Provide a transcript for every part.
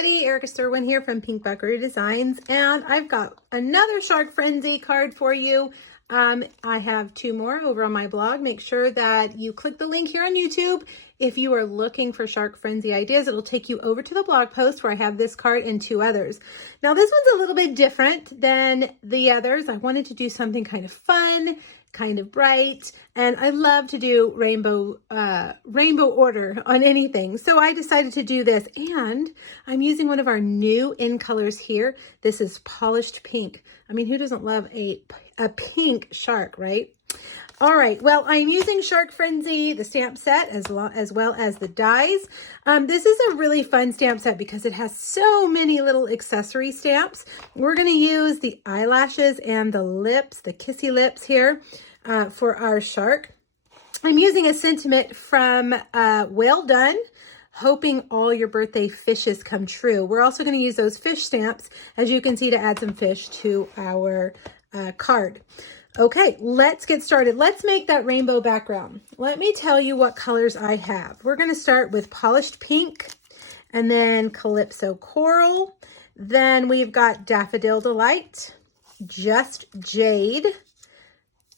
everybody, Erica Sturwin here from Pink Buckaroo Designs, and I've got another Shark Frenzy card for you. I have two more over on my blog. Make sure that you click the link here on YouTube. If you are looking for Shark Frenzy ideas, it'll take you over to the blog post where I have this card and two others. Now this one's a little bit different than the others. I wanted to do something kind of fun, kind of bright, and I love to do rainbow order on anything. So I decided to do this, and I'm using one of our new in colors here. This is Polished Pink. I mean, who doesn't love a pink shark, right? All right, well, I'm using Shark Frenzy, the stamp set, as well as the dies. This is a really fun stamp set because it has so many little accessory stamps. We're gonna use the eyelashes and the lips, the kissy lips here for our shark. I'm using a sentiment from Well Done, hoping all your birthday fishes come true. We're also gonna use those fish stamps, as you can see, to add some fish to our card. Okay, let's get started. Let's make that rainbow background. Let me tell you what colors I have. We're going to start with Polished Pink, and then Calypso Coral. Then we've got Daffodil Delight, Just Jade,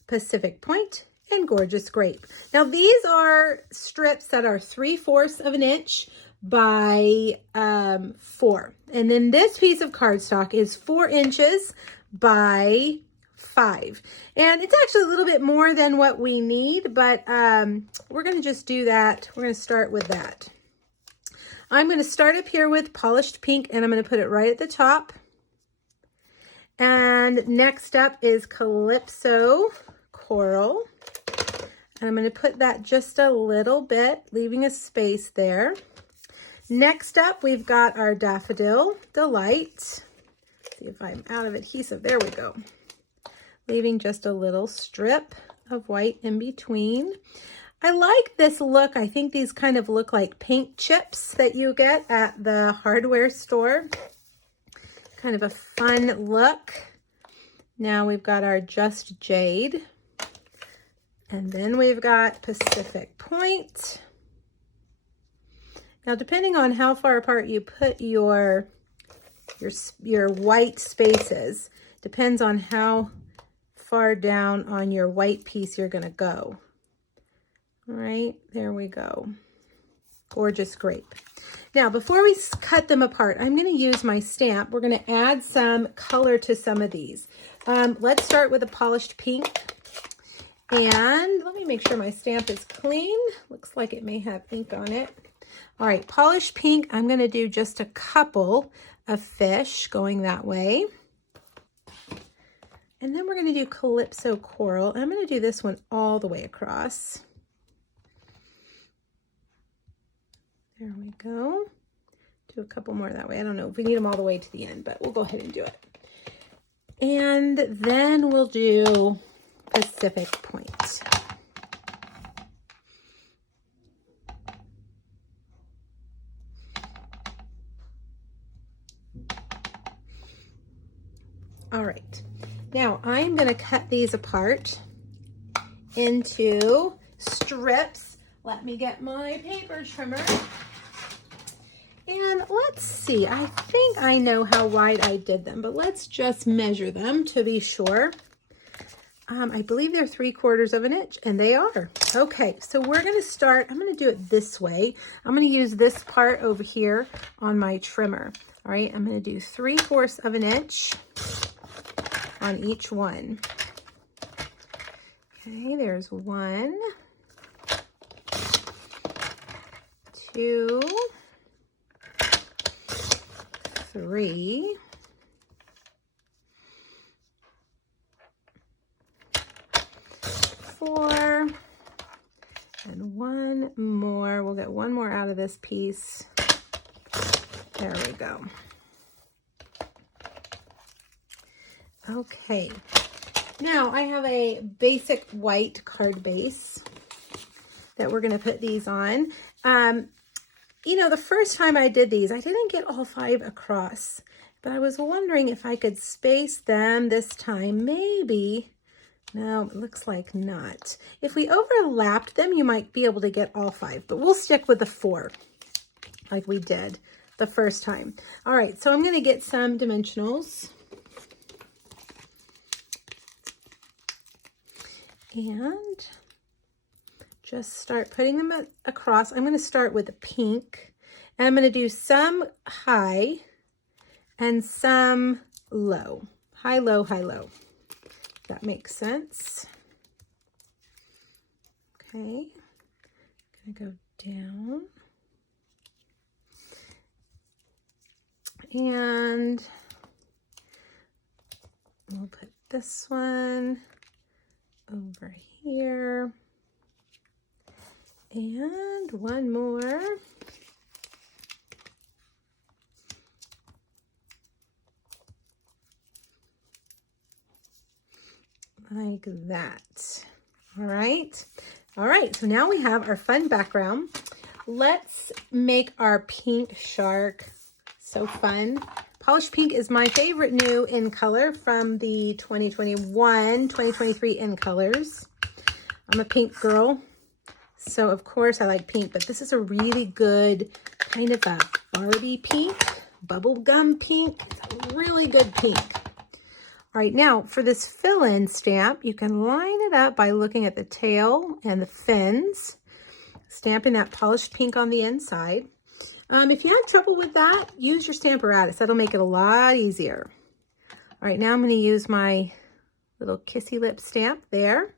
Pacific Point, and Gorgeous Grape. Now these are strips that are 3/4 of an inch by 4. And then this piece of cardstock is 4 inches by 5, and it's actually a little bit more than what we need, but we're going to just do that. We're going to start with that. I'm going to start up here with Polished Pink, and I'm going to put it right at the top. And next up is Calypso Coral, and I'm going to put that just a little bit, leaving a space there. Next up, we've got our Daffodil Delight. See if I'm out of adhesive. There we go. Leaving just a little strip of white in between. I like this look. I think these kind of look like paint chips that you get at the hardware store. Kind of a fun look. Now we've got our Just Jade. And then we've got Pacific Point. Now, depending on how far apart you put your white spaces, depends on how far down on your white piece you're going to go. All right, there we go. Gorgeous Grape. Now, before we cut them apart, I'm going to use my stamp. We're going to add some color to some of these. Let's start with a Polished Pink. And let me make sure my stamp is clean. Looks like it may have ink on it. All right, Polished Pink, I'm going to do just a couple of fish going that way. And then we're going to do Calypso Coral. I'm going to do this one all the way across. There we go. Do a couple more that way. I don't know if we need them all the way to the end, but we'll go ahead and do it. And then we'll do Pacific Point. All right. Now I'm going to cut these apart into strips. Let me get my paper trimmer. And let's see, I think I know how wide I did them, but let's just measure them to be sure. I believe they're 3/4 of an inch, and they are. Okay, so we're going to start, I'm going to do it this way. I'm going to use this part over here on my trimmer. All right, I'm going to do 3/4 of an inch on each one. Okay, there's 1, 2, 3, 4, and 1 more. We'll get 1 more out of this piece. There we go. Okay, now I have a basic white card base that we're going to put these on. You know, the first time I did these, I didn't get all 5 across, but I was wondering if I could space them this time. Maybe. No, it looks like not. If we overlapped them, you might be able to get all 5, but we'll stick with the 4 like we did the first time. All right, so I'm going to get some dimensionals. And just start putting them across. I'm going to start with the pink. And I'm going to do some high and some low. High, low, high, low. That makes sense. Okay. I'm going to go down. And we'll put this one over here. And one more. Like that. All right. All right. So now we have our fun background. Let's make our pink shark. So fun. Polished pink is my favorite new in color from the 2021-2023 in colors. I'm a pink girl, so of course I like pink, but this is a really good kind of a Barbie pink, bubblegum pink. It's a really good pink. All right, now for this fill-in stamp, you can line it up by looking at the tail and the fins, stamping that polished pink on the inside. If you have trouble with that, use your Stamparatus. That'll make it a lot easier. All right, now I'm going to use my little kissy lip stamp there.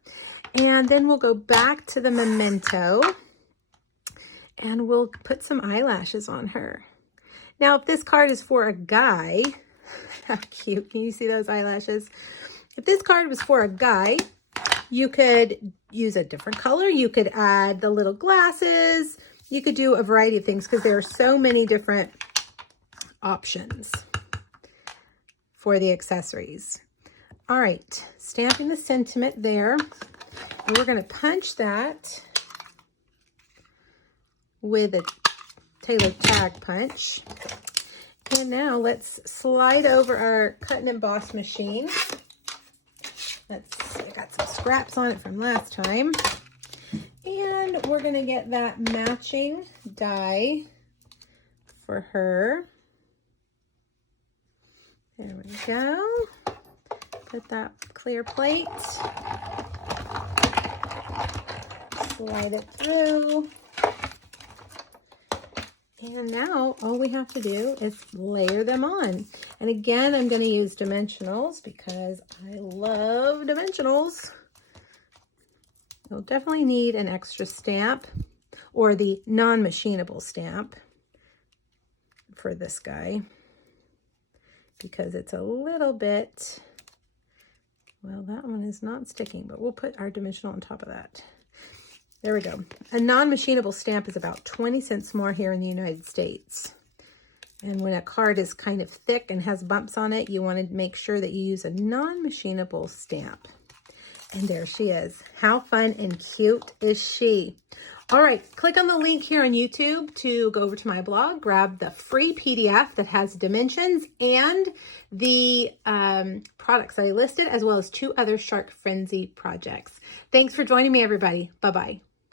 And then we'll go back to the Memento and we'll put some eyelashes on her. Now, if this card is for a guy, how cute. Can you see those eyelashes? If this card was for a guy, you could use a different color. You could add the little glasses. You could do a variety of things because there are so many different options for the accessories. All right, stamping the sentiment there. And we're going to punch that with a Taylor tag punch. And now let's slide over our cut and emboss machine. I got some scraps on it from last time. And we're going to get that matching die for her. There we go. Put that clear plate. Slide it through. And now all we have to do is layer them on. And again, I'm going to use dimensionals because I love dimensionals. You'll definitely need an extra stamp or the non-machinable stamp for this guy because it's a little bit, well, that one is not sticking, but we'll put our dimensional on top of that. There we go. A non-machinable stamp is about 20 cents more here in the United States. And when a card is kind of thick and has bumps on it, you want to make sure that you use a non-machinable stamp. And there she is. How fun and cute is she? All right, click on the link here on YouTube to go over to my blog, grab the free PDF that has dimensions and the products that I listed, as well as 2 other Shark Frenzy projects. Thanks for joining me, everybody. Bye-bye.